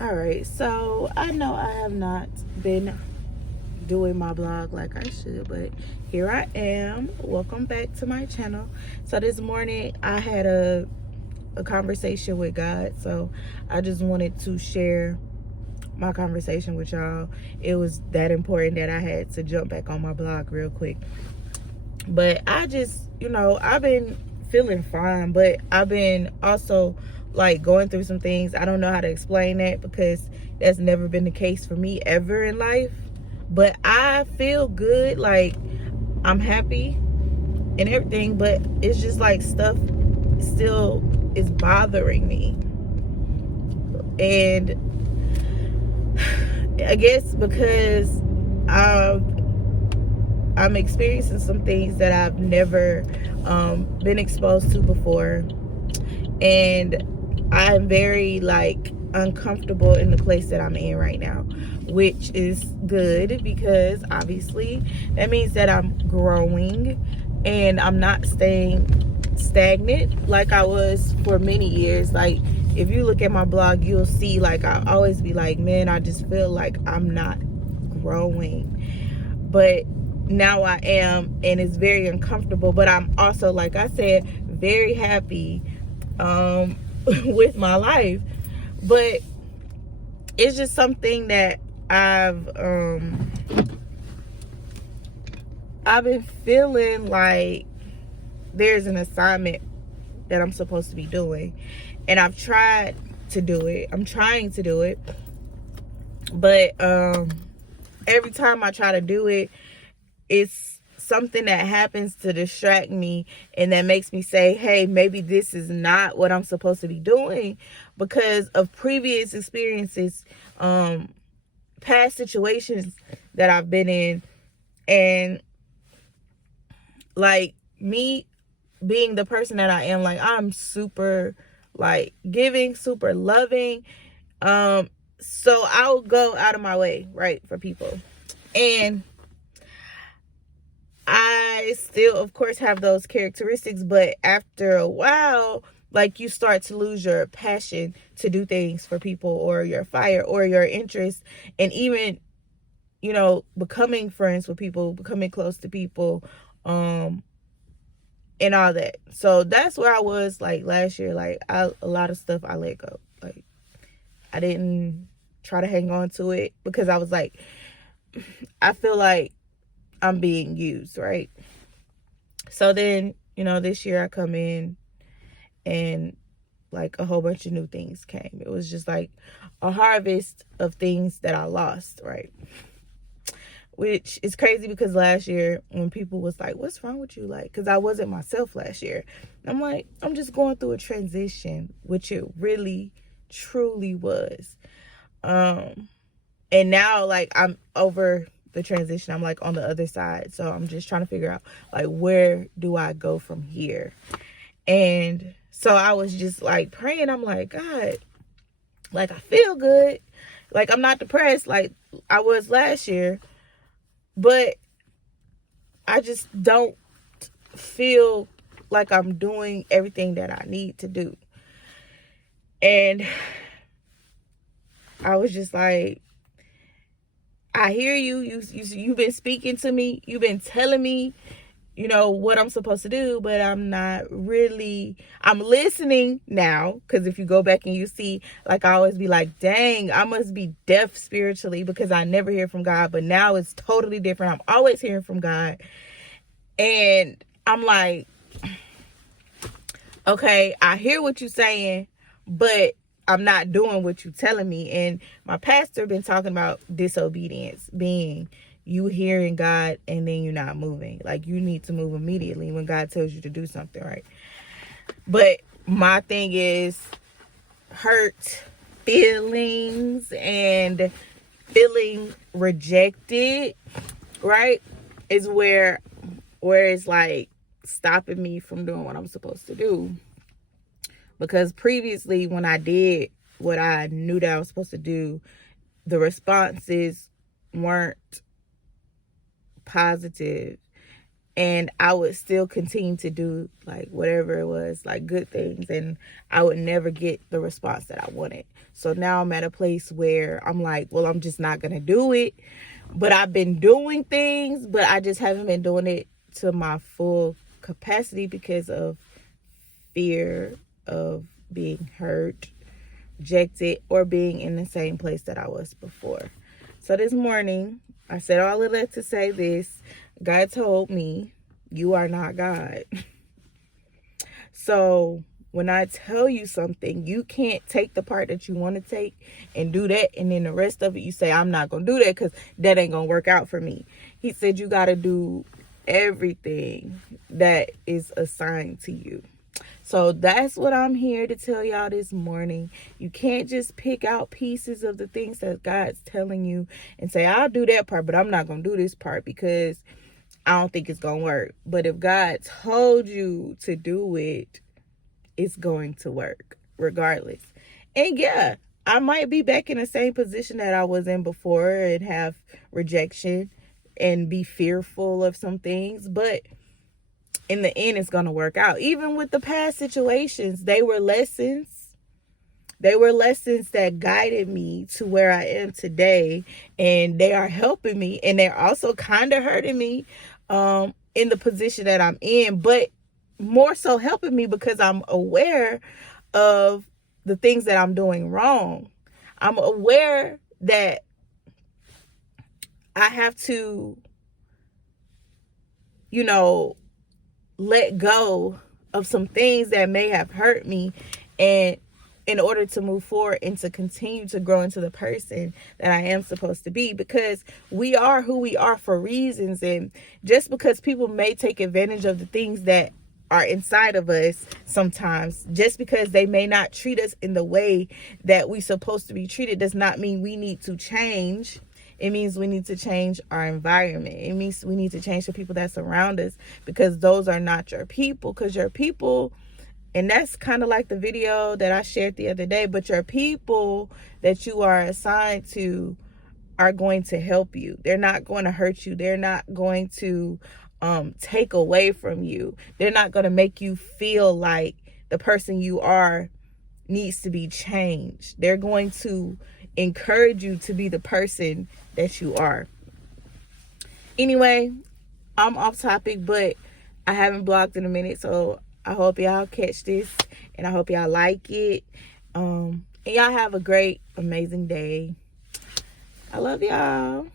All right, so I know I have not been doing my blog like I should, but here I am. Welcome back to my channel. So this morning I had a conversation with God, so I just wanted to share my conversation with y'all. It was that important that I had to jump back on my blog real quick. But I just, I've been feeling fine, but I've been also like going through some things. I don't know how to explain that because that's never been the case for me ever in life. But I feel good, like I'm happy and everything, but it's just like stuff still is bothering me. And I guess because I'm experiencing some things that I've never been exposed to before, and I'm very like uncomfortable in the place that I'm in right now, which is good because obviously that means that I'm growing and I'm not staying stagnant like I was for many years. Like if you look at my blog, you'll see like I always be like, man, I just feel like I'm not growing. But now I am, and it's very uncomfortable, but I'm also, like I said, very happy with my life. But it's just something that I've been feeling like there's an assignment that I'm supposed to be doing, and I've tried to do it. I'm trying to do it, but every time I try to do it, it's something that happens to distract me, and that makes me say, hey, maybe this is not what I'm supposed to be doing because of previous experiences, past situations that I've been in. And like me being the person that I am, like I'm super like giving, super loving. So I'll go out of my way, right, for people. And I still, of course, have those characteristics, but after a while, like you start to lose your passion to do things for people, or your fire, or your interest, and even, becoming friends with people, becoming close to people, and all that. So that's where I was like last year. Like a lot of stuff I let go. Like I didn't try to hang on to it because I was like, I feel like I'm being used, right? So then, this year I come in and like a whole bunch of new things came. It was just like a harvest of things that I lost, right? Which is crazy because last year when people was like, what's wrong with you? Like, because I wasn't myself last year. I'm like, I'm just going through a transition, which it really, truly was. And now like I'm over the transition. I'm like on the other side. So I'm just trying to figure out like, where do I go from here? And so I was just like praying. I'm like, God, like I feel good. Like I'm not depressed like I was last year, but I just don't feel like I'm doing everything that I need to do. And I was just like, I hear you. You've been speaking to me. You've been telling me, what I'm supposed to do, but I'm listening now. Because if you go back and you see, like I always be like, dang, I must be deaf spiritually because I never hear from God. But now it's totally different. I'm always hearing from God. And I'm like, okay, I hear what you're saying, but I'm not doing what you're telling me. And my pastor been talking about disobedience being you hearing God and then you're not moving. Like you need to move immediately when God tells you to do something, right? But my thing is hurt feelings and feeling rejected, right? Is where it's like stopping me from doing what I'm supposed to do. Because previously when I did what I knew that I was supposed to do, the responses weren't positive. and I would still continue to do like whatever it was, like good things, and I would never get the response that I wanted. So now I'm at a place where I'm like, well, I'm just not gonna do it. But I've been doing things, but I just haven't been doing it to my full capacity because of fear of being hurt, rejected, or being in the same place that I was before. So this morning, I said all of that to say this. God told me, you are not God. So when I tell you something, you can't take the part that you want to take and do that, and then the rest of it you say, I'm not going to do that because that ain't going to work out for me. He said you got to do everything that is assigned to you. So that's what I'm here to tell y'all this morning. You can't just pick out pieces of the things that God's telling you and say, I'll do that part, but I'm not going to do this part because I don't think it's going to work. But if God told you to do it, it's going to work regardless. And yeah, I might be back in the same position that I was in before and have rejection and be fearful of some things, but in the end, it's going to work out. Even with the past situations, they were lessons. They were lessons that guided me to where I am today, and they are helping me, and they're also kind of hurting me in the position that I'm in, but more so helping me because I'm aware of the things that I'm doing wrong. I'm aware that I have to, let go of some things that may have hurt me, and in order to move forward and to continue to grow into the person that I am supposed to be, because we are who we are for reasons. And just because people may take advantage of the things that are inside of us sometimes, just because they may not treat us in the way that we're supposed to be treated, does not mean we need to change. It means we need to change our environment. It means we need to change the people that surround us, because those are not your people. Because your people, and that's kind of like the video that I shared the other day, but your people that you are assigned to are going to help you. They're not going to hurt you. They're not going to take away from you. They're not going to make you feel like the person you are needs to be changed. They're going to encourage you to be the person that you are. Anyway, I'm off topic, but I haven't blogged in a minute, so I hope y'all catch this, and I hope y'all like it. And y'all have a great, amazing day. I love y'all.